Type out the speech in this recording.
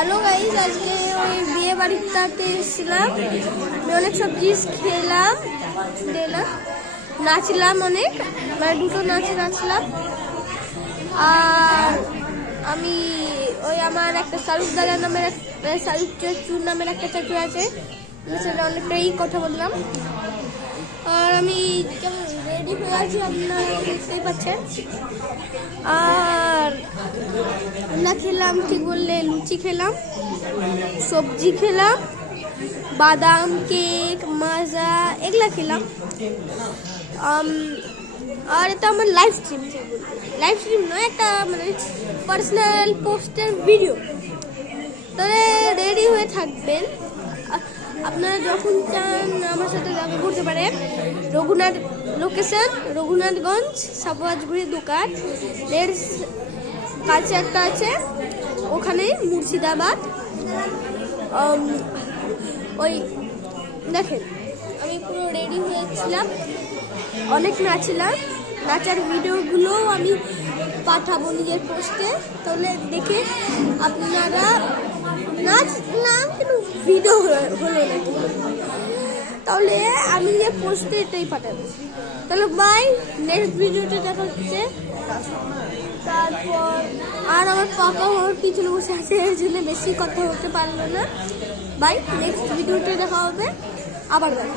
Hello guys, আজকে ওই বিয়ে বাড়িটাতে এসেছিলাম। অনেক সব জিনিস খেলাম, নাচলাম অনেক, মানে দুটো নাচলাম। আর আমি ওই আমার একটা শাহরুখ দাদা নামের শাহরুখ চুর নামের একটা চাকরি আছে, সেটা অনেকটাই কথা বললাম। আর আমি কেমন রেডি হয়ে আছি আপনারা দেখতেই পাচ্ছেন। আর আমরা খেলাম, ঠিক বললে, লুচি খেলাম, সবজি খেলাম, বাদাম কেক, মাজা এগুলা খেলাম। আর এটা আমার লাইভ স্ট্রিম নয়, একটা মানে পার্সোনাল পোস্টের ভিডিও। তাহলে রেডি হয়ে থাকবেন, আপনারা যখন চান আমার সাথে দেখা করতে পারেন। লোকেশন রঘুনাথগঞ্জ, সাপাজগুড়ি দোকান এর কাছে একটা আছে, ওখানে মুর্শিদাবাদ। ওই দেখেন, আমি পুরো রেডি হয়েছিলাম, অনেক নাচলাম। নাচার ভিডিওগুলোও আমি পাঠাবো নিজের পোস্টে, তাহলে দেখে আপনারা নাচলাম কিন্তু ভিডিও হলো নাকি, তাহলে আমি যে পোস্টে এটাই পাঠাবো। তাহলে বাই, নেক্সট ভিডিওতে দেখা হচ্ছে। তারপর আর আমার পাপা ওর পিছনে বসে আছে, এর জন্য বেশি কথা হতে পারলো না। বাই, নেক্সট ভিডিওতে দেখা হবে, আবার বাই।